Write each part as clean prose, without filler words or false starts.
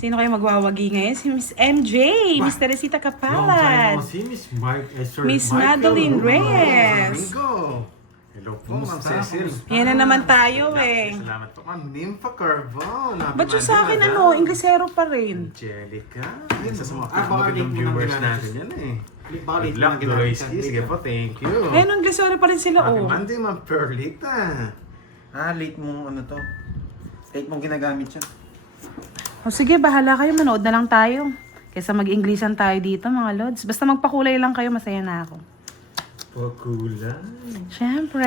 Sino kayo magwawagi ngayon? Si Miss MJ, Miss Teresita Long time Capalad, no see, Miss Sir Miss Michael Madeline Reyes. Ringo. Hello po, Ma'am Kumusta? Cecil. Yan na naman tayo eh. Salamat po, Ma'am Nympha Carbon. Ba't yung sa akin ano, Inglesero pa rin? Angelica. Isa sa mga baka magandang late mo viewers nang natin yan eh. Baka late Good mo luck, nang ginamit Doroyski. yan. Sige po, thank you. Ayun, Inglesero pa rin sila Happy oh. Monday, Ma'am Perlita. Late mong ano to. Late mong ginagamit yan. O sige, bahala kayo, manood na lang tayo. Kesa mag-Englishan tayo dito mga lods. Basta magpakulay lang kayo, masaya na ako. Pakulay. Siyempre.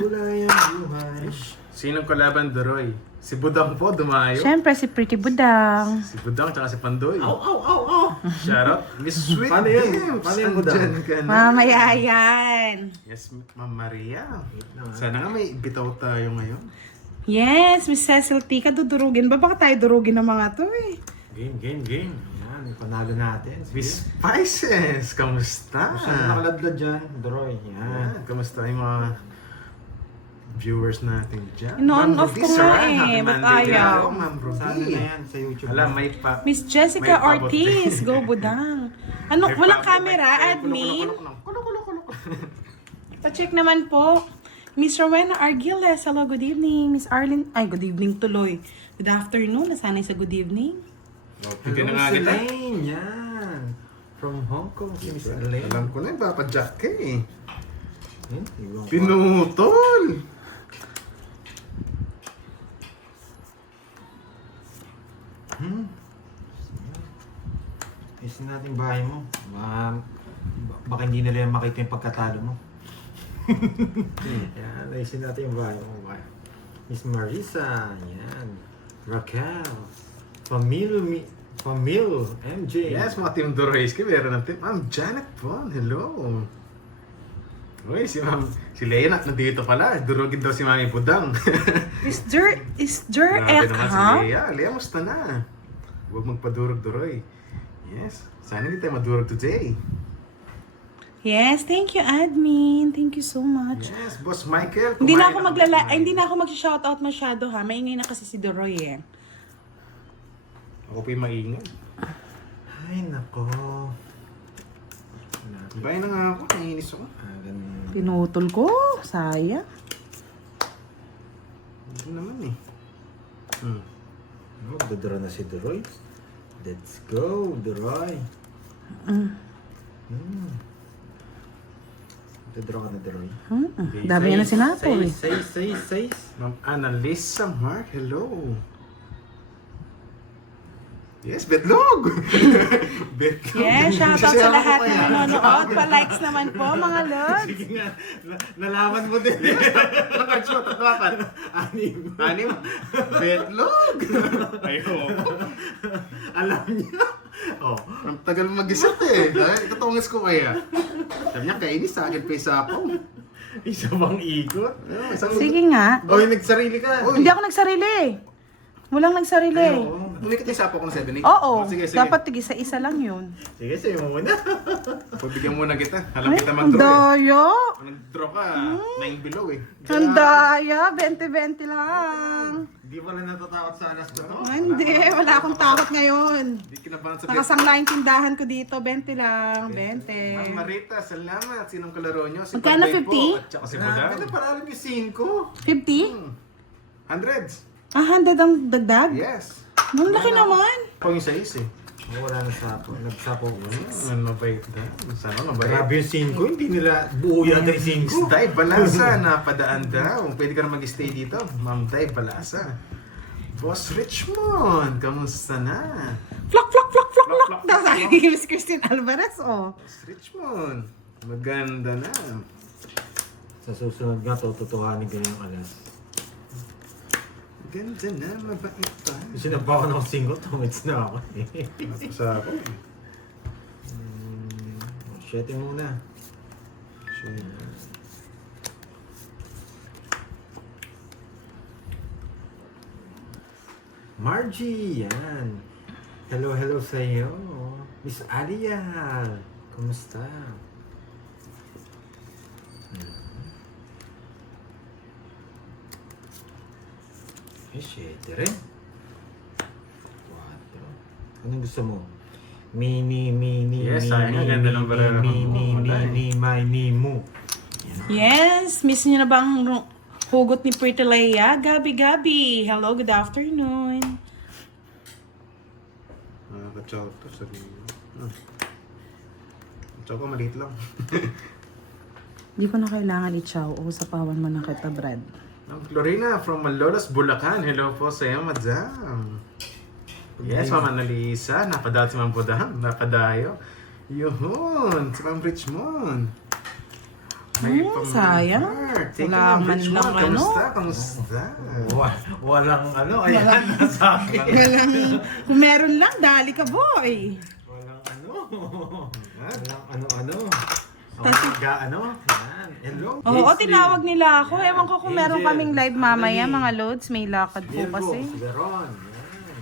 Pakulay ang buhay. Sinong kalaban, Doroy? Si Budang po, dumayo. Siyempre, si Pretty Budang. Si Budang tsaka si Pandoy. Au, au, au, au. Shout out. Miss Sweet Paano yun? Dims. Paano yung Budang? Andyan ka na. Mamaya yan. Yes, Ma'am Maria. lang, Sana nga may bitaw tayo ngayon. Yes, Miss Cecil Tika, dudurugin ba? Baka tayo durugin ng mga to eh. Game. Yan, panalo natin. Sige. Miss Spices, kamusta? Saan nakaladlad dyan? Doroy. Yan. Kamusta yung mga viewers natin dyan? In-on Ma'am off Ruby ko nga Saran, eh, happy ba't Monday ayaw? din ako, Ma'am Sana Ruby. na yan sa YouTube. Alam, may pa... Miss Jessica May pabot Ortiz, din. go Budang. Ano, may walang pabot, camera, may- admin? Kulo. Pa-check naman po. Miss Rowena Argiles, hello, good evening. Miss Arlene, ay, good evening tuloy. Good afternoon, nasanay sa good evening. Hindi na Hello, nga Miss kita. Elaine. Yan. From Hong Kong, si Miss Elaine. Alam ko na yung papadyak ka eh. Iwan ko. Pinutol! Isin natin yung bahay mo. Baka hindi nila yung makita yung pagkatalo mo. Yan, isin natin yung bahay mo. Miss Marisa, yan. Raquel. Famil, MJ. Yes, mga Team Doroyski, meron ng team. Ma'am Janet po, hello. Uy, si Lena, nandito pala. Durugin daw si Mami Budang. Is there Grabe naman si Eka? Lea. Lea, musta na? Huwag magpadurog, Doroy. Yes, sana hindi tayo madurog today. Yes, thank you, admin. Thank you so much. Yes, Boss Michael. Hindi na kumain ako kumain. hindi na ako mag-shoutout masyado ha. Maingay na kasi si Doroy eh. Ako pa yung maingay. Ay, nako. Bayan na nga ako, naiinis ako. Pinutol ko, sayang. Hindi naman eh. Magdodoro na si Doroy. Let's go, Doroy. Magdodoro ka na, Doroy. Dami niya na sinapo eh. Say. Ma'am Annalisa Mark, hello. Yes, Betlog! Betlog! Yes, shoutout sa lahat na nanonood. Pa-likes naman po mga lods. Sige nga, nalaman mo din. Nakag-shot at dapat. Anim. Betlog! Ayoko. Alam niya. Oh, ang tagal mag-isip eh. Itutungas ko kaya. Sabi niya, kainis sa akin pa isa ako. Isa bang ikot? Sige nga. Oy, nagsarili ka. Hindi ako nagsarili. Walang nagsarili. Umikat yung sapo ko ng 7-8. Oo, Sige. dapat tigisa-isa lang yun. Sige, sa'yo mo muna. Pagbigyan muna kita. Alam Ay, kita ang mag-draw eh. daya. Nag-draw ka, 9 below eh. Ang daya, 20-20 lang. Hindi pala natatakot sa alas na to. Hindi, wala akong takot ngayon. Hindi kinabahan sa Nakasangla yung tindahan ko dito, 20 lang, Ma'am 20. Marita, salamat. Sinong kalaro nyo? Si Magkano, Panday 50? po, at saka si Grabe Budang. na pala alam yung 5. 50? Hundreds. Ah, 100 ang dagdag? Yes. Ang laki naman. Pang isa is eh. Wala na sapo. Nagsapo ko. Ano mabait na? Sana mabait. Grabe yung 5. Hindi nila buo yata yung 5. Day Balasa, napadaan daw. Pwede ka na mag-stay dito. Ma'am Day Balasa. Boss Richmond, kamusta na? Flok, flok, flok, flok, Flok, flok. flok, Daw flok, sabi flok. ni Miss Christine Alvarez, oh. Boss Richmond, maganda na. Sa susunod nga, tututuhanin ko na yung alas. Ganda na, mabait pa. Sinaba ko ng 5, tumits na ako. Sa ako. 7 muna. Margie, yan. Hello sa iyo. Miss Alia, kumusta? Eh, 7 rin. 4. Anong gusto mo? Mini, Yes, sayang, ang ganda ng barang. mini, mo. Yes, miss niyo na ba ang hugot ni Pretty Leia? Gabi. Hello, good afternoon. Ka-chow to, sabi mo. Chow ko, maliit lang. Di ko na kailangan i-chow. Usapawan mo na kita, Brad. Ma'am Florina from Malolos, Bulacan. Hello po sa iyo, madam. Yes, Ma'am Annalisa. Napadaot si Ma'am Budam. Napadayo. Yun, si Ma'am Richmond. Sayang. Thank you, Wala Ma'am man Richmond. lang ano. Kamusta? Walang ano, ayan, nasabi. Kung meron lang, dali ka, boy. Walang ano. Ha? Walang ano. Ano? Yan. Hello. Oo, tinawag nila ako. Ewan ko kung meron Angel, kaming live mamaya, Annalyn, mga loads. May lakad po Virgo, kasi. Veron. Yan.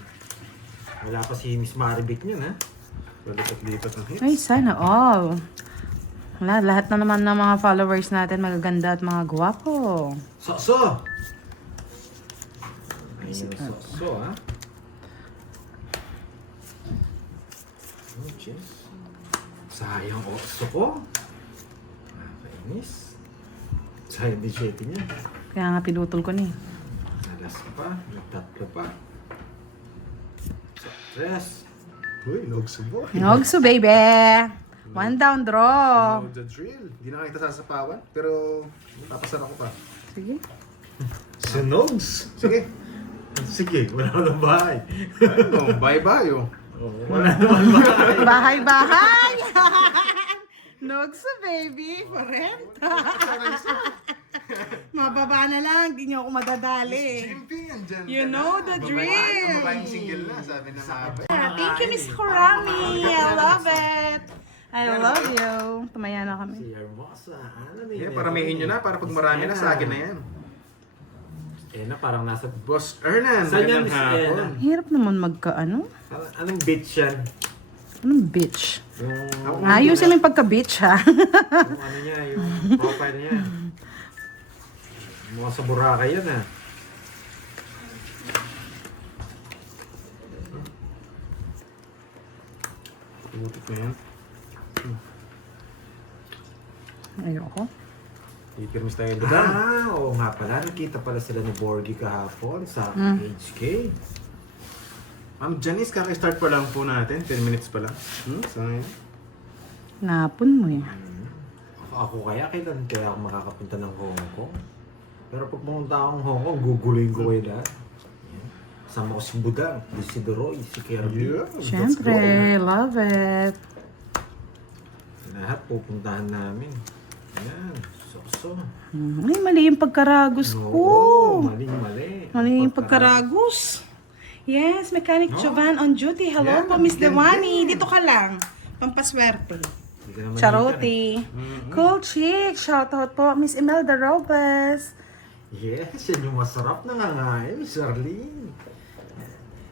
Wala pa si Miss Maribik niyan, ha? Lipat ng hits. Ay, sana all. Wala, lahat na naman ng mga followers natin magaganda at mga gwapo. So. Ayun, so, ha? Oh, jeez. Sayang oso ko. Nakakainis. Sayang din 7 niya. Kaya nga pinutol ko ni. Alas pa. Nagtatlo pa. So, tres. Uy, nagsubo. Nogso, baby! One down draw. Know the drill. Hindi na kita sasapawan, pero papasara ko pa. Sige. Sunogs. Sige. Sige, wala na bahay. Ano, bye-bye oh. Wala naman bahay. Bahay! Nogso, baby! For rent! Mababa na lang, di niyo ako madadali. Chimpy, andyan You ka know na. the Babae- drill. Babaeng single na, sabi na sabi. Thank you, Miss Kurami! I love it! I love you! Tumaya na kami. Si Hermosa. Ano Yeah, paramihin nyo na, para pag marami na, sa akin na yan. Eh na, parang nasa... Boss Ernan, Saan yan, magandang Miss hapon. Ena? Hirap naman magka-ano? Anong bitch yan? Anong bitch? Yung... Ayusin mo yung pagka-bitch, ha? Yung ano niya, yung profile niya. Mukha sa Boracay yan, ha? Tumutik na yan. Ayoko. Ikirmis tayo doon. Oo nga pala. Nakita pala sila ni Borgie kahapon sa HK. Ma'am Janice, kaka-start pa lang po natin. 10 minutes pa lang. So, ngayon. Napon mo eh. Ako kailan kaya ako makakapunta ng Hong Kong? Pero pag pumunta akong Hong Kong, guguluhin ko kayo lahat. Yan. Sama ko si Budang, si Doroy, si Kirby. Yeah, let's Siyempre, go. love it. Lahat pupuntahan namin. Yan, so. Ay, mali yung pagkaragos ko. Oo, mali. Mali yung pagkaragos. Yes, Mechanic Jovan on duty. Hello Yan, po, Miss ganda. Dewani. Dito ka lang. Pampaswerte. Hindi ka naman Charoti. Cool chick. Shoutout po, Miss Imelda Robles. Yes, yan yung masarap na ngangain, Miss Arlene.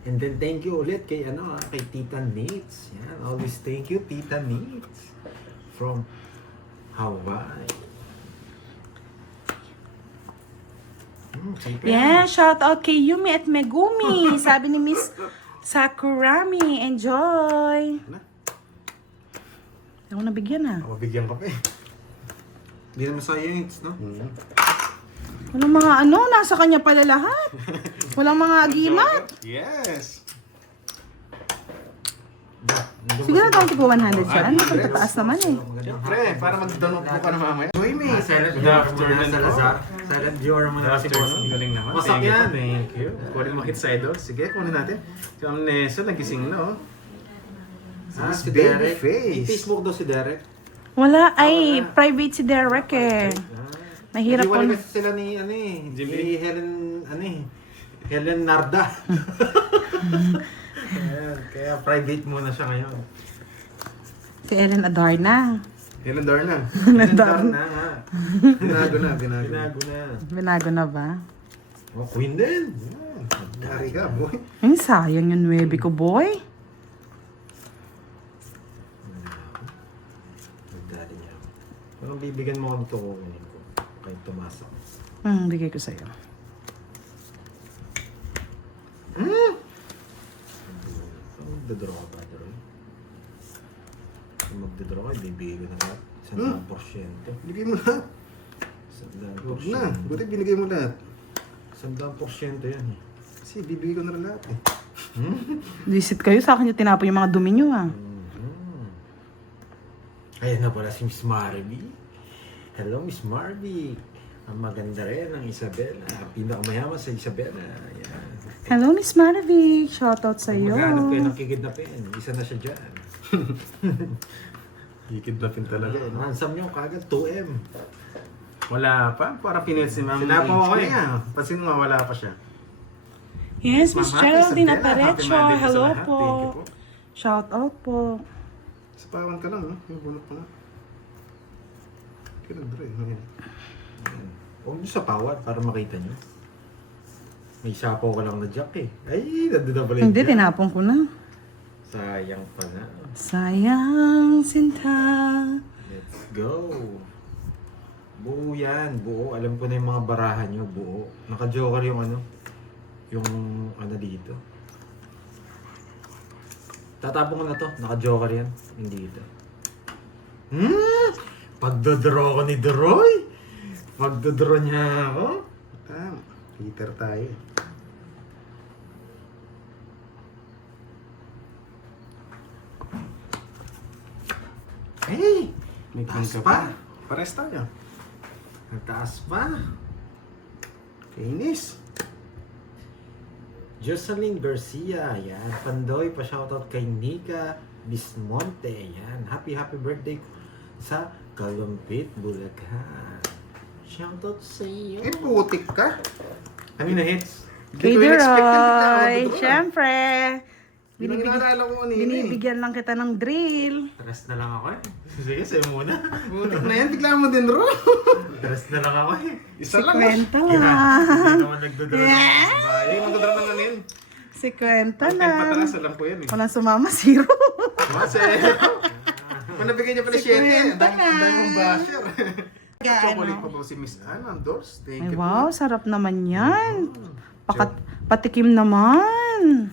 And then thank you ulit kay kay Tita Nitz. Yan, always thank you Tita Nitz from Hawaii. Yeah, shoutout kay Yumi at Megumi. Sabi ni Miss Sakurami. Enjoy. Ano? Ako nabigyan ah. Ako bigyan ka pa eh. Hindi naman sayang hits, no? Walang mga nasa kanya pala lahat. Walang mga agimat. Yes! Sige na tayo tipo 100 dyan. Pagkataas naman eh. Siyempre, para mag-download po ka na mamaya. Uy, may Silent Good viewer afternoon muna, po. Salazar. Silent viewer muna Good si afternoon. Boss. Galing naman. Wasak Thank you yan. po, Thank you. Kunin mo hit sa idol. Sige, kunin natin. Si Ma'am Nessa, nagising na oh. Si Baby Derek. face. May Facebook daw si Derek. Wala, ay, private si Derek eh. Mahirap Nag-iwalay kung... kasi sila ni, Jimmy. ni Helen Narda. kaya private muna siya ngayon. Si Ellen Adarna. Helen Darna. Helen Darna nga. Binago na. Binago na. Binago na ba? Oh, Queen din. Dari ka, boy. Ay, sayang yung 9 ko, boy. Nagdali niya. Parang bibigyan mo kami ito kukunin ko. Kay Tomasa. Bigay ko sa'yo. Ang magdodraw ka ba, Droy? Kung magdodraw ka, bibigay ko na lahat. 100%. Binigay mo lahat. 100%. Huwag na. Buti binigay mo lahat. 100% yan eh. Kasi bibigay ko na rin lahat eh. Visit kayo sa akin yung tinapo yung mga dumi nyo ah. Ayan na pala si Miss Marby. Hello, Miss Marby. Ang maganda rin ng Isabela. Pinakamayaman sa Isabela. Ayan. Hello, Miss Marvy. Shoutout sa Kung iyo. maghanap kayo ng kikidnapin, isa na siya dyan. Kikidnapin talaga eh. no? Ransom nyo kagad 2M. Wala pa. Para pinis si Ma'am. Sinapo ko eh. Pansin mo wala pa siya. Yes, Miss Ma'am, Geraldine Isabela, happy Aparecho. Monday po sa Hello lahat. po. Thank you po. Shoutout po. Sapawan ka lang, no? Yung bunot pa nga. Kaya nag-dry. Ayan. Huwag nyo sa pawat para makita nyo. May sapaw ka lang na jack eh. Ay, nandun na pala yung Hindi, jack. tinapon ko na. Sayang pala. Sayang sinta. Let's go. Buo yan, buo. Alam ko na yung mga barahan nyo, buo. Naka-joker yung ano. Yung ano dito. Tatapon ko na to. Naka-joker yan. Hindi dito. Pagdodraw ko ni Droy. Pagdodraw niya ako. Tama. Peter tayo. Hey! May Taas ka pa. Pares tayo. Nagtaas pa. Kainis. Jocelyn Garcia, yan. Pandoy, pa-shoutout kay Nika Bismonte, yan. Happy birthday sa Kalumpit, Bulacan. Shoutout sa iyo. Eh, putik ka. Ano na hits? Kay Hindi ko in-expected bigla ako Deroy. doon. Siyempre. Hindi ko naalala kung ano yun eh. Binibigyan lang kita ng drill. Rest na lang ako eh. Sige, sa'yo muna. Putik na yan. Bigla mo din, bro. Rest na lang ako eh. Isa lang. Kwenta Hindi lang. naman nagdodraw ng bahay. Ay, magdadara ng ano yun. Si kwenta Ang lang. patalas, alam ko yan eh. Walang sumama, zero. Kasi, kung nabigay niya pala 7, ang dami mong basher. Chocolate pa po si Miss Anna Dors. Thank Ay, you wow, po. sarap naman yan. Patikim naman.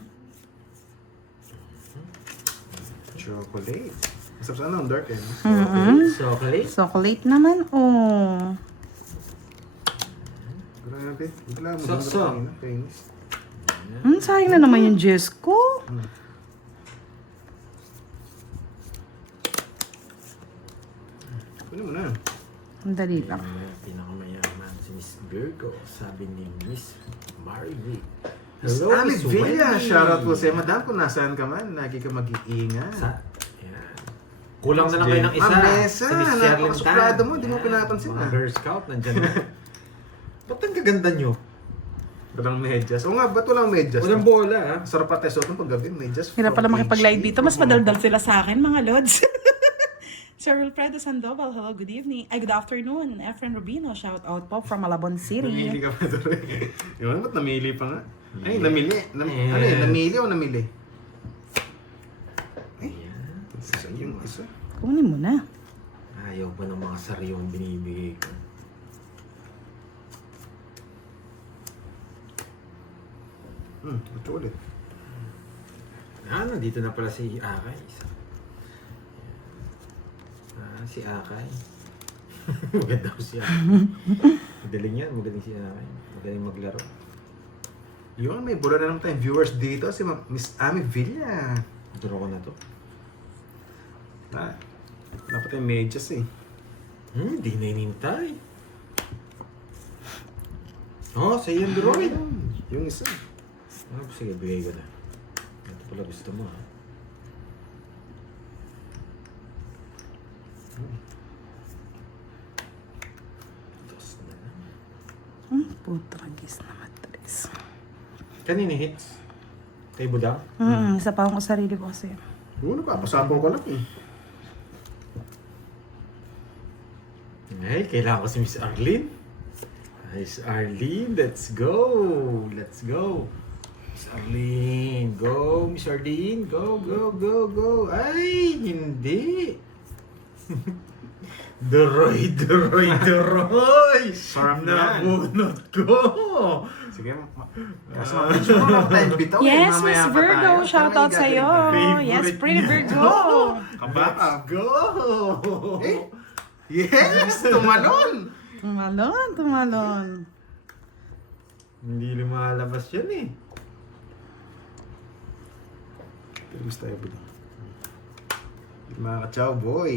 Chocolate. Masarap sana ang dark eh. Chocolate. Chocolate naman, oh. Grabe. Wala mo. So. Kainis. Sayang na naman yung Jess ko. Ano mo na? Ang dali lang. Pinakamayaman si Miss Virgo, sabi ni Miss Marvy. Miss Hello, Ali Miss Villa. Wendy. Shoutout po sa'yo. Madam, kung nasaan ka man, lagi ka mag-iingat. Yan. Kulang na lang kayo ng isa. Ma'am Nessa, Si Miss Sherlyn napakasuplado Tan. mo, di mo Yan. pinapansin, Mga ah. Girl Scout, nandyan na. Ba't ang gaganda nyo? Walang medyas. O nga, ba't walang medyas? Walang bola ah. Sarap pa tayo suot ng paggabi, medyas. Hirap pala from makipag-live HD. dito. Mas madaldal sila sa akin, mga lods. Sir Wilfredo Sandoval, hello, good evening. Ay, good afternoon. Efren Rubino, shout out po from Malabon Namili City. ka pa doon. Yung ba't namili pa nga? Ay, namili. Yes. Ano yun, namili o namili? Yan. Isa yung isa. Kunin mo na. Ayaw pa ng mga saryong binibigay ko. Ito ulit. Nandito na pala si Akay. Si Akay. Maganda ko si Akay. Magaling yan, magaling si Akay. Magaling maglaro. Yun, may bula na naman tayong viewers dito. Si Miss Ami Villa. Draw ko na to. Wala pa tayong medyas eh. Di na inintay. Oh, sa yung Droid. Yung isa. Sige, bigay ko na. Ito pala gusto mo ha. Dos na lang. Putragis na matres. Kanina hits? Kay Budang? Isa pa akong sarili ko kasi. Oo, napapasapaw ko lang eh. Ay, kailangan ko si Miss Arlene. Miss Arlene, let's go! Let's go! Miss Arlene, go! Miss Arlene, go, go, go, go! Ay, hindi! Duroy! Sarap yan. Nabunot ko! Sige, kaso mabidyo mo lang tayo bitaw. Yes, mamaya Miss pa Virgo, tayo. shout Pero out may sa'yo. gagawin Yes, Favorite pretty niya. Virgo. Kabaka. Go! Eh, yes! Tumalon! Tumalon. Hindi lumalabas yan eh. Gusto tayo bitaw. Mga ka-chow boy.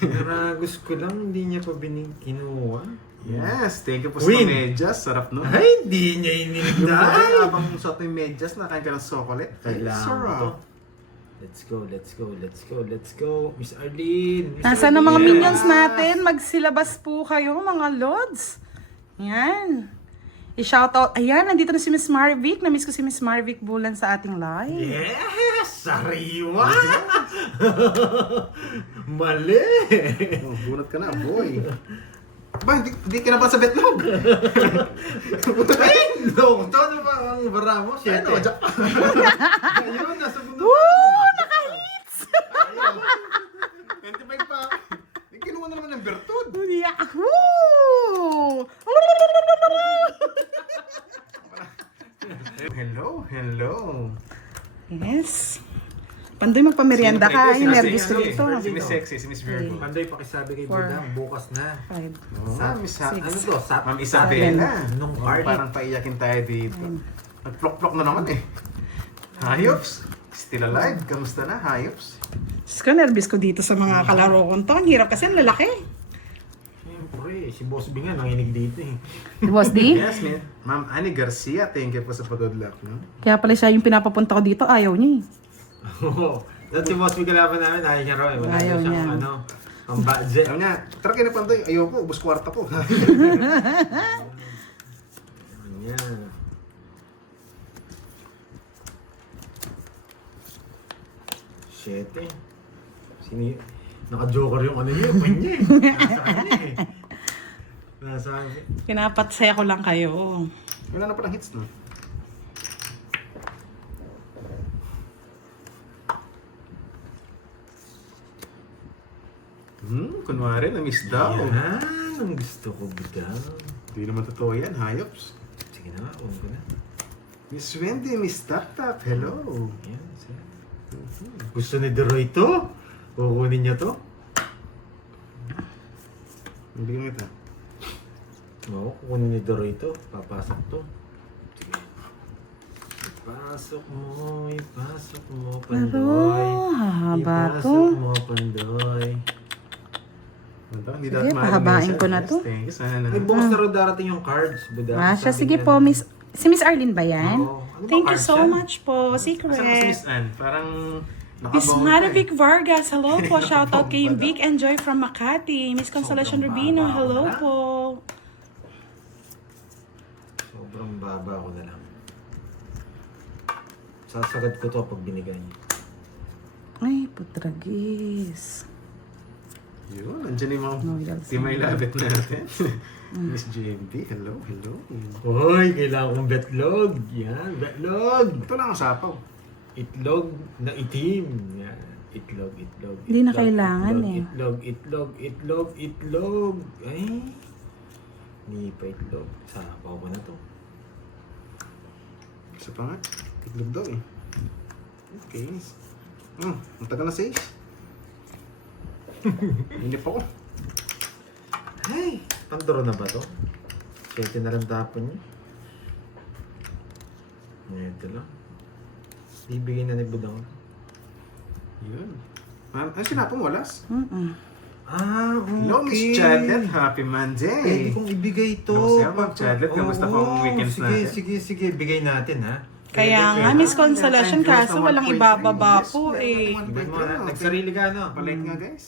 Naragos ko lang, hindi niya pa kinuha. Yes, thank you po sa Win. medyas. Sarap nun. Ay, hindi niya Yung ininday! bagay, abang suot yung medyas, nakain ka ng chocolate. Kailangan ko to. Sarap. Let's go. Miss Arlene! Nasaan ang mga Yes. minions natin? Magsilabas po kayo, mga lods. Yan. I-shoutout. Ayan, nandito na si Miss Marvic. Na-miss ko si Miss Marvic Bulan sa ating live. Yes! Sariwa! Mali! Oh, bunot ka na, boy. Ba, hindi ka na ba sa betlog? Ay! No! Ano ba ang bara mo? Siyete. Ano, Jack? Ayun, nasa bundok. Woo! Naka-hits! 25 pa. Kinuha na naman ng bertud. Yahoo! Hello. Yes. Pandoy, magpamerienda ka. Ay, nervous ko dito. Si Miss Sexy, si Miss Virgo. Panday, pakisabi kay Four. Budang, bukas na. 5. Oh, Miss Six. Ano to? Ma'am Isabela. Nung Oh, party. parang paiyakin tayo dito. Nag-plok-plok na naman eh. Hayops. Still alive. Kamusta na, Hayops? Diyos ko, nervous ko dito sa mga kalaro ko to. Ang hirap kasi ang lalaki. Siyempre, si Boss Bing nga nanginig dito eh. Boss D? Yes, Ma'am Annie Garcia. Thank you po sa pag-good luck. No? Kaya pala siya yung pinapapunta ko dito. Ayaw niya eh. Oo. Dati si Boss Bing kalaban namin, ayaw niya raw eh. Wala Ayaw na siyang niya. ano, ang budget. Sabi niya, tara kayo na Pandoy. Ayoko, ubus kwarta ko. Yan. Siyete. Sini naka-joker yung ano niya, yung niya eh. Nasa kanya eh. Nasa kanya. Pinapatsaya ko lang kayo. Wala na palang hits, no? Kunwari, na-miss daw. Yan, ang gusto ko bigyan. Hindi naman totoo yan, Hayops. Sige na nga, huwag ko na. Miss Wendy, Miss Tap Tap, hello. Yan, sige. Gusto ni Deroy to? Kukunin niya to? Hindi ko kita. Oo, kukunin ni Deroy to. Papasok to. Sige. Ipasok mo, Pandoy. hahaba Ipasok to. mo, Pandoy. Hindi Sige, dapat mahal pahabain minsan. ko na Yes, to. thank you, sana na. Ay, bukas na rin darating yung cards. Buda. Ah, siya. Sabi Sige niya po, na- Miss... Si Miss Arlene ba yan? Oo. Ano ba Thank you cards so yan? much po. Asan ba si Secret. Miss Ann? Parang Miss nakabawang Maravic Vargas, hello po. Shoutout kay Vic and Joy from Makati. Miss Consolation Sobrang Rubino, baba hello na. po. Sobrang baba ko na lang. Sasagad ko to pag binigay niya. Ay, putragis. Yun, nandiyan yung mga Loyal timay labit natin. Miss JMP, hello. Hoy, kailangan kong betlog. Yan, betlog. Ito lang ang sapaw. Itlog na itim. Yan. Itlog. Hindi na kailangan eh. Itlog. Ay. Hindi pa itlog. Sapaw ko na to. Isa pa nga. Itlog daw eh. Okay. Ang tagal na 6. Hindi pa ko. Ay, Pandoro na ba to? 7 na lang tapon niya. Ito lang. Bibigyan na ni Budang. Yun. Ma'am, ano sinapong walas? Ah, okay. Hello, Miss Chadlet. Happy Monday. Pwede kong ibigay to. Hello, sir, Ma'am Chadlet. Kamusta po ang Oo, weekends natin? Sige. Bigay natin, ha? Kaya nga, Miss Consolation, kaso walang ibababa po eh. Ibigay mo na. Nagsarili ka, no? Palike nga, guys.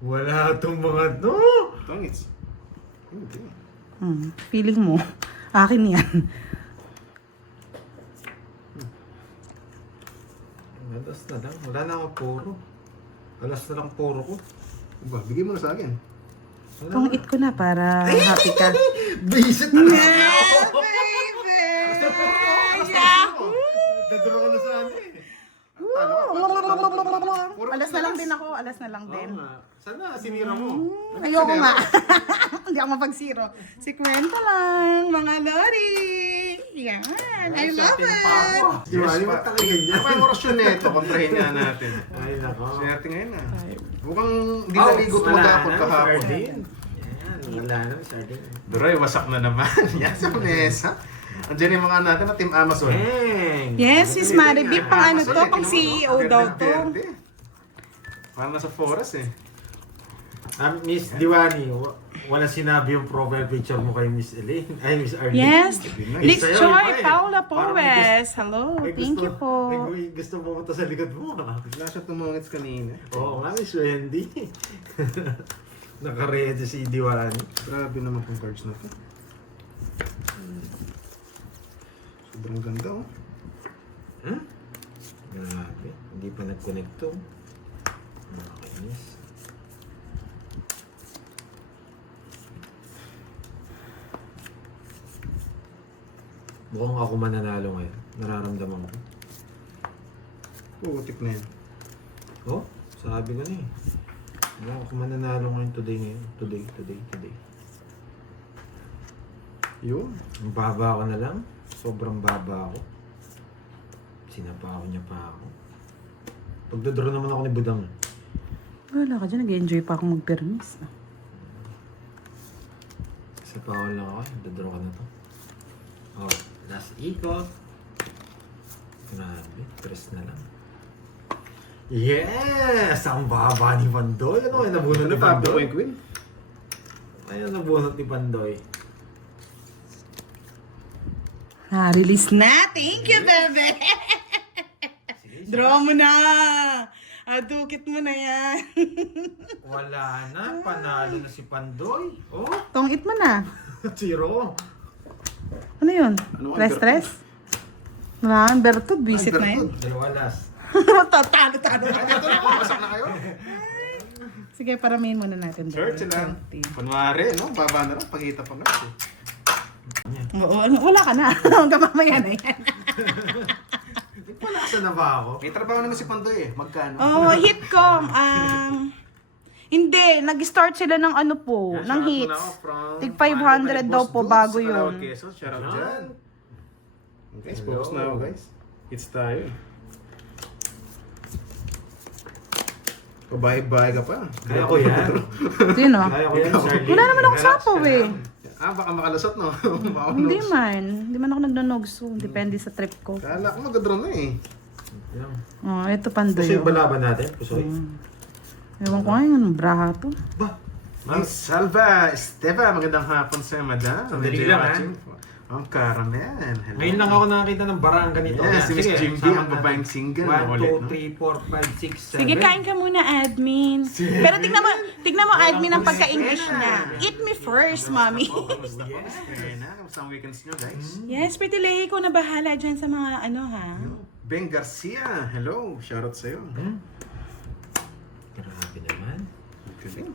Wala tong mga to. Tongits. Hindi. Feeling mo, akin yan. Alas na lang. Wala na akong puro. Alas na lang puro ko. Ba, bigay mo na sa akin. Wala Kung na. eat ko na para happy ka. Visit na lang ako! Daduro ka na sa akin eh. Talo ka. Alas na lang din ako. Alas na lang din. Oo nga. Sana, sinira mo. Ayoko nga. Hindi ako mapag-zero. Si kwento lang, mga lori. Yan. I love it. Di ba? Di ba talaga ganyan? Ano pa yung orasyon na ito? Kontrahin nga natin. Ay, nako. Swerte ngayon ah. Mukhang di naligo tumagapon kahapon. Sardine. Yan, wala na, sardine. Duroy, wasak na naman. Yan sa mesa. Andiyan yung mga natin na Team Amazon. Yes, Miss Maribik, pang ano to, pang CEO daw to. Parang nasa forest eh. Miss Diwani, wala sinabi yung profile picture mo kay Miss Elaine. Ay, Miss Arlene. Yes, Liz Sa'yo, Joy, iba eh. Paula Parang Powes. Hello, may thank you po. May gusto pumunta sa likod mo. Bigla siya tumungits kanina. Oo nga, Miss Wendy. Naka-ready si Diwani. Grabe naman kung cards na to. Sobrang ganda oh. Grabe, hindi pa nag-connect to. Nakakainis. Mukhang ako mananalo ngayon. Nararamdaman ko. Putik na yan. Oh, sabi ko na eh. Mukhang ako mananalo ngayon today. Today. Yun. Ang baba ko na lang. Sobrang baba ako. Sinapa niya pa ako. Pagdodraw naman ako ni Budang. Wala ka dyan, nag-enjoy pa akong mag-permis. Sapawan lang ako. Dodraw ka na to. Oh, last ikot. Grabe, press na lang. Yes! Ang baba ni Pandoy. Ano kaya nabunot ni Pandoy? Queen. Ayun, nabunot ni Pandoy. Release na! Thank you, bebe! Draw mo na! Adukit mo na yan. Wala na. Panalo na si Pandoy. Oh, Tungit mo na. zero. Ano yun? Ano ang Stress? Wala, Bertud. Visit na yun. Dalawa last. Talo. Ito na, pumasak na kayo. Sige, paramihin muna natin. Church lang. Kunwari, no? Baba na lang. Pagkita pa nga eh. Oo, wala ka na. Hanggang mamaya na yan. Palasa na ba ako? May trabaho naman si Pandoy eh. Magkano? Oh, hit ko. Hindi, nag-start sila ng ano po, ng hits. Tig 500 daw po bago yun. Quezon, shout out dyan. Guys, focus na ako guys. Hits tayo eh. Pabahay-bahay ka pa. Kaya ko yan. Sino? Kaya ko yan, Charlie. Wala naman akong sapaw eh. Baka makalusot no? Hindi man. Hindi man ako nagno-nogso. Depende sa trip ko. Kala ko magadraw na eh. Yan. Oh, ito Pandoy. Pusoy ba laban natin? Pusoy? Ewan ko nga yung braha to. Ba? Ma'am Salva Esteva, magandang hapon sa madam. Sandali Enjoy lang, watching. Ma'am Caramel, hello. Ngayon lang ako nakakita ng barang ganito. Yes, si Miss Sige, Jimby, ang babaeng single na 1, ulit, no? 2, 3, 4, 5, 6, 7. Sige, kain ka muna, admin. Pero tignan mo, admin, ang pagka-English niya. Eat me first, mommy. Yes. Kaya na, kamusta ang weekends nyo guys? Yes, Pretty Lady, ko na bahala dyan sa mga ano, ha? Ben Garcia, hello. Shoutout sa'yo. Grabe naman. Galing.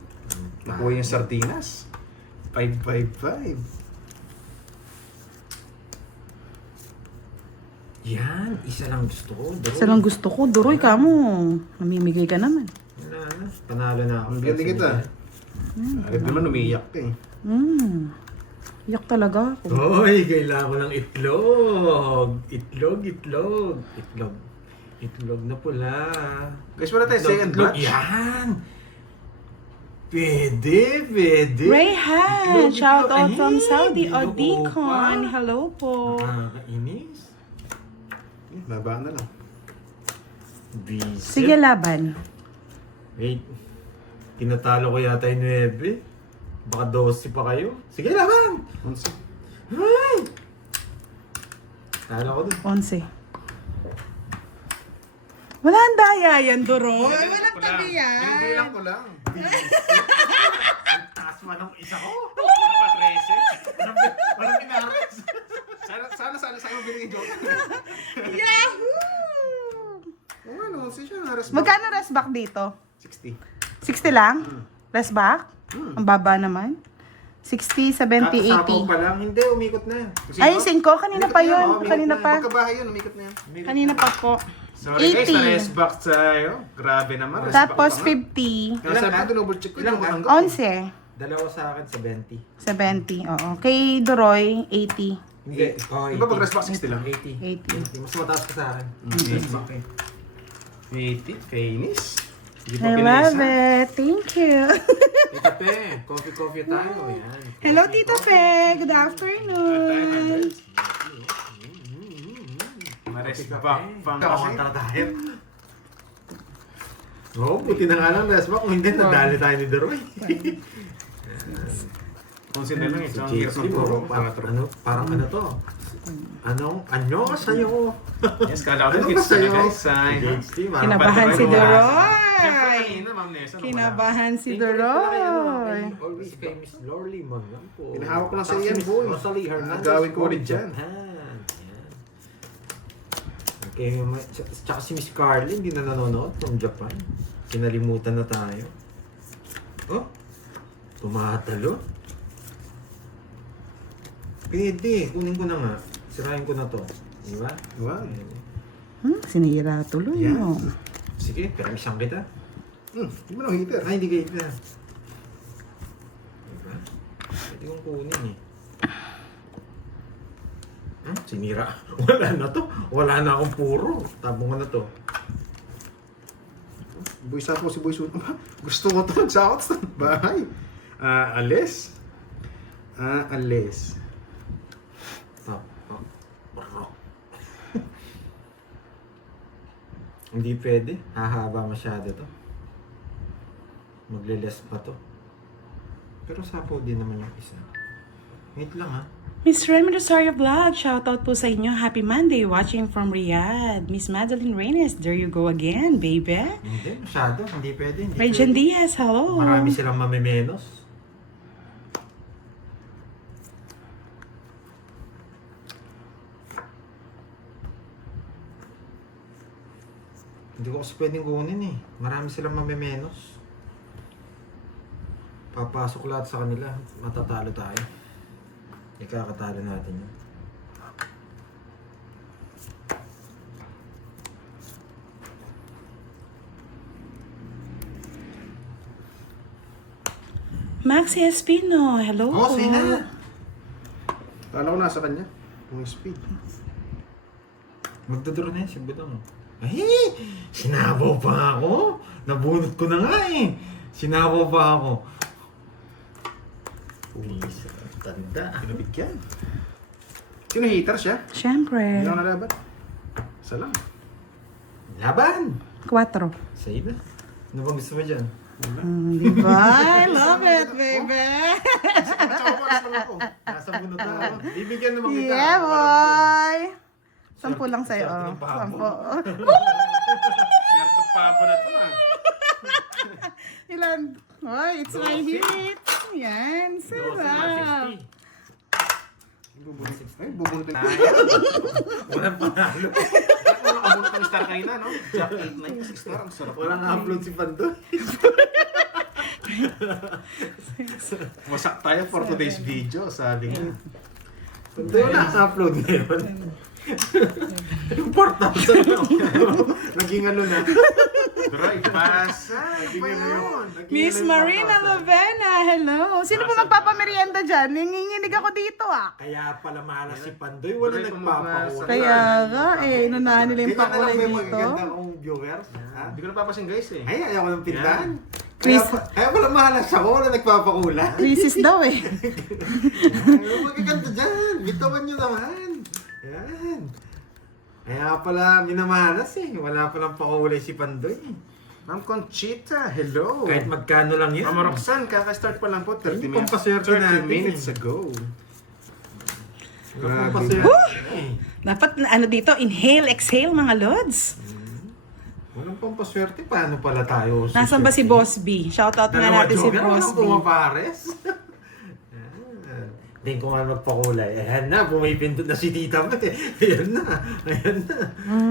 Nakuha yung sardinas. 555. Yan, isa lang gusto ko. Isa lang gusto ko. Duroy ka mo. Namimigay ka naman. Wala na. Panalo na ako. Ang ganda kita. Agad naman umiiyak ka eh. Iyak talaga ako. Hoy, kailangan ko ng itlog. Itlog na pula. Guys, wala tayo second Itlog. batch. Yan! Pwede. Rayhan! Itlog, Shout out itlog. from Ay, Saudi itlog Odicon. pa. Hello po. Nakakainis. Babaan na lang. Visit. Sige, laban. Wait. Tinatalo ko yata yung 9. Baka 12 pa kayo. Sige, laban! Onse. Ay! Talo ko dun. 11. Wala ang daya yan, Duroy. Walang tabi yan. Binibilang ko lang. Taas man ang isa ko. Walang pinares. Sana sa'yo binigay joke. Yahoo! Oo nga, no, siya nares. Magkano rest back dito? 60. 60 lang? Rest back? Ang baba naman. 60, 70, Kakasapaw 80. pa lang. Hindi, umikot na. Ay, 5. Kanina pa yun. Kanina pa. Magkabahay yun, umikot na yan. Kanina pa po. Sorry guys, 80. na-rest box tayo. Grabe naman. rest Tapos box pa nga. 50. Kaya sabi ko, double check ko. Ilang Ilang ka? 11. Dalawa sa akin, 70. 70, oo. Kay Doroy, 80. Hindi. Oh, Di ba pag rest box 60 lang? 80. 80. Mas mataas ka sa akin. 80. 80. Kainis. Hindi pa I love pinisa. it. Thank you. Tita Pe, coffee tayo. Yan. Hello, Tita Fe. Good afternoon. Ma-rest box pa nga kasi. Kakanta tayo. Oo, buti na nga lang rest box. Kung hindi, nadali tayo ni Deroy. Kung sino lang eh. Si So, ang JC, hirap ng puro, puro. parang ano to? Anyo ka sa'yo? Yes, kala ko Ano kids ba sa'yo? na guys. Ay. JC, parang Kinabahan si Siyempre Doroy. kanina, Ma'am Nessa. nung Kinabahan si Thank you rin pala kay, Doroy. always kay Miss Lorly man lang po. Pinahawak ko lang sa Tapos iyan, si Miss boy. Rosalie Hernandez. Gagawin ko from ulit dyan. Japan. Yan. Okay, tsaka si Miss Carly, hindi na nanonood from Japan. Kinalimutan na tayo. Oh, tumatalo. Pwede, kunin ko na nga. Sirahin ko na to. Di ba? Wow. Sinira tuloy Yeah. mo. Sige, permisyon kita. Hindi mo lang heater. Ay, hindi ka kita. Diba? Pwede kong kunin eh. Sinira. Wala na to. Wala na akong puro. Tabong ko na to. Boy sa po si Boy Sun. Gusto ko to. Nagsakot sa bahay. Alis. Alis. Barok. Hindi pwede. Hahaba masyado to. Magle-less pa to. Pero sapo din naman yung isa. Wait lang ha. Miss Remy Rosario Vlog, shoutout po sa inyo. Happy Monday, watching from Riyadh. Miss Madeline Reynes, there you go again, baby. Hindi, masyado. Hindi pwede. Hindi Regine pwede. Diaz, hello. Marami silang mamimenos. Hindi ko kasi pwedeng kunin eh. Marami silang mamimenos. Papasok lahat sa kanila. Matatalo tayo. Ikakatalo natin yun. Maxi Espino, hello. Oh, sige na. Kala ko nasa kanya. Yung speed. Magdodoro na yan si Budong. Ay! Sinabaw pa ako! Nabunot ko na nga eh! Sinabaw pa ako. Pulis, tanda. Pinabigyan. Sino hater siya? Siyempre. Hindi ako nalaban. Isa lang. Laban! 4. Sa'yo na. Ano bang gusto mo dyan? Diba? I love it, baby. Nasa bunot na ako. Bibigyan naman kita. Yeah, boy. 10 lang sa'yo. Swerte ng pabo. 10. Swerte pabo na to ah. Ilan? Oh, it's my hit. Yan, sarap. Ay, bubunot tayo. Walang panalo. Abot ka ng star kanina, no? Jack 8-9, 6 star. Ang sarap. Walang upload si Pandoy. Wasak tayo for today's video, sabi nga. Pandoy, wala kang upload ngayon. Yung 4,000 na. Naging ano na. Pero ipasa. Iba yun. Miss Marina Lavena, hello. Sino ba magpapamerienda dyan? Nanginginig ako dito ah. Kaya pala malas si Pandoy. Wala Tuloy nagpapakula. Kaya nga eh, inunahan nila yung Kaya na lang pakulay may dito. magaganda kong viewers. Ha? Hindi ko napapasin guys eh. Ay, ayaw ko ng pintahan. Chris. Kaya pala malas ako. Wala nagpapakula. Crisis daw eh. Ayaw magaganda dyan. Bitawan nyo naman. Yan. Kaya pala minamalas eh. Wala palang pakulay si Pandoy. Ma'am Conchita, hello. Kahit magkano lang yan. Ma'am Roxanne, kaka-start pa lang po. 30 Yung minutes, pampaswerte 30 natin minutes eh. ago. Grabe. Grabe. Dapat ano dito, inhale, exhale mga lods. Walang pampaswerte. Paano pala tayo? Nasaan ba si Boss B? Shoutout nga natin si Boss B. Pumapares. Hindi ko nga magpakulay. Ayan na, pumipindot na si Tita Mat eh. Ayan na. Ayan na.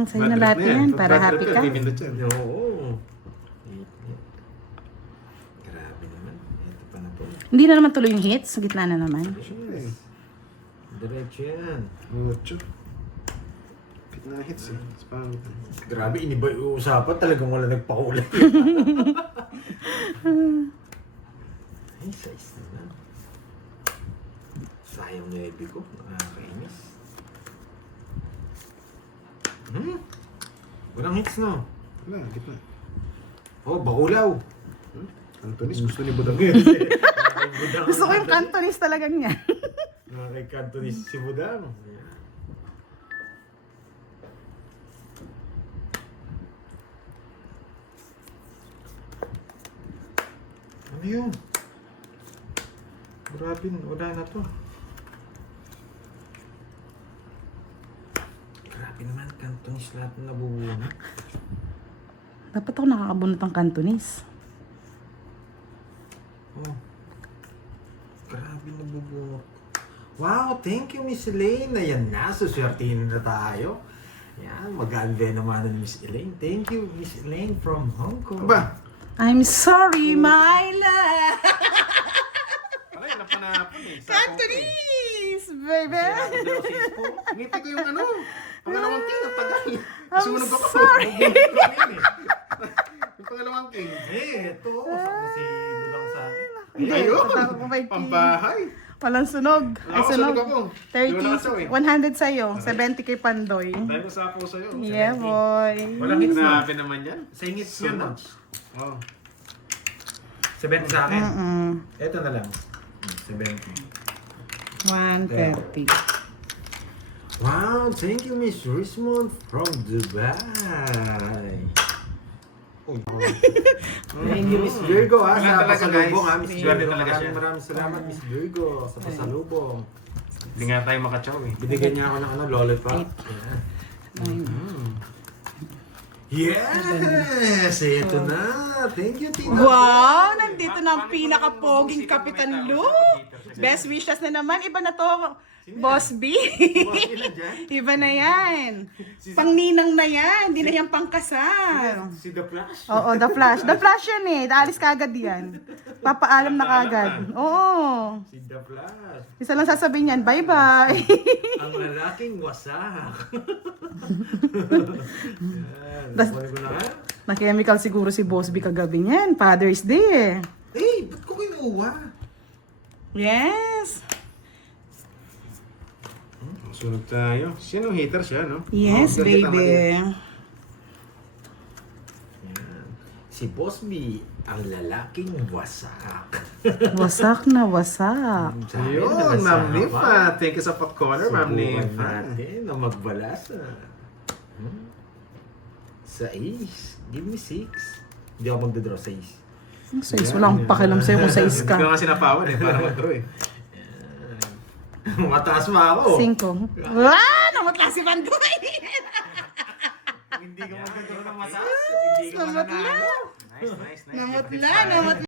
Sa'yo na lahat yan, para happy ka. Pipindot yan. Oo. Grabe naman. Ito pa na po. Hindi na naman tuloy yung hits, sa gitna na naman. Diretso yan. Mucho. na hits eh. Sa pangit. Grabe, iniba yung usapan. Talagang wala nagpakulay. Ay, size na lang. Sayang na ebi ko. Nakakainis. Walang hits, no? Wala, gitna. Oh, bakulaw. Antonis, gusto ni Budang. Gusto ko yung Cantonese talaga niya. Kay Cantonese si Budang. Ano yun? Grabe, wala na to. Grabe naman, Cantonese lahat na nabubunot. Dapat ako nakakabunot ng Cantonese. Oh. Grabe nabubunot. Wow, thank you Miss Elaine. Ayan na, suswertihin na tayo. Yan, mag-alve naman ng Miss Elaine. Thank you Miss Elaine from Hong Kong. Aba! I'm sorry, my love! Aray, napanapon eh. Cantonese, baby! Ngiti ko yung ano. Pangalawang king, ang tagal. Sumunod ako. sorry. Yung pangalawang king. Ito. Saan si Budang sa akin? Ayun! Tatawag ko kay King. Pambahay! Walang sunog. Ay, Ako, sunog. sunog ako. 30, 100 sa'yo, 70 kay Pandoy. Dahil ko sa ako sa'yo. Yeah, boy. Walang hits na. Grabe naman yan. Sa ingit yun na. Oh. 70 sa akin. Mm-mm. Ito na lang. 70. 130. Wow, thank you Miss Rismond from Dubai. Thank you Miss Virgo ha, Wala sa talaga, pasalubong guys. ha, Miss Swerte Virgo. talaga siya. Maraming salamat Miss Virgo sa pasalubong. Hindi nga tayo makachaw eh. Binigyan niya ako ng ano, lollipop. Yes! Ito na! Thank you, Tita. Wow! Nandito na ang pinaka-poging Kapitan Lu. Best wishes na naman. Iba na to, Boss B. Iba na yan. Pangninang na yan. Hindi na yan pangkasal. Si The Flash. Oo, The Flash. The Flash yan eh. Alis kagad yan. Papaalam na kagad. Oo. Si The Flash. Isa lang sasabihin yan, bye-bye. Ang lalaking wasak. Yan. Das- Kunin ko na nga. Na-chemical siguro si Boss B kagabi niyan. Father's Day eh. Eh, ba't ko kinuha? Yes. Sunod tayo. Sino hater siya, no? Yes, Oh, ganda tama baby. din. Yan. Si Boss B, ang lalaking wasak. Wasak na wasak. Ayun, Ma'am Nifa. Thank you sa pag-caller, Ma'am Subukan Nifa. natin na magbalasa. Sa ace. Give me 6. Hindi ako magdodraw sa ace. Ang size, wala akong pakialam sa'yo kung size Hindi ko ka. nga sinapawan eh, para mag-draw eh. Mataas pa ako. 5. Wah! Namutla si Pandoy! Hindi ka magdodraw ng mataas. Hindi ka Namutla! Nice, nice, nice. Namutla! Namutla!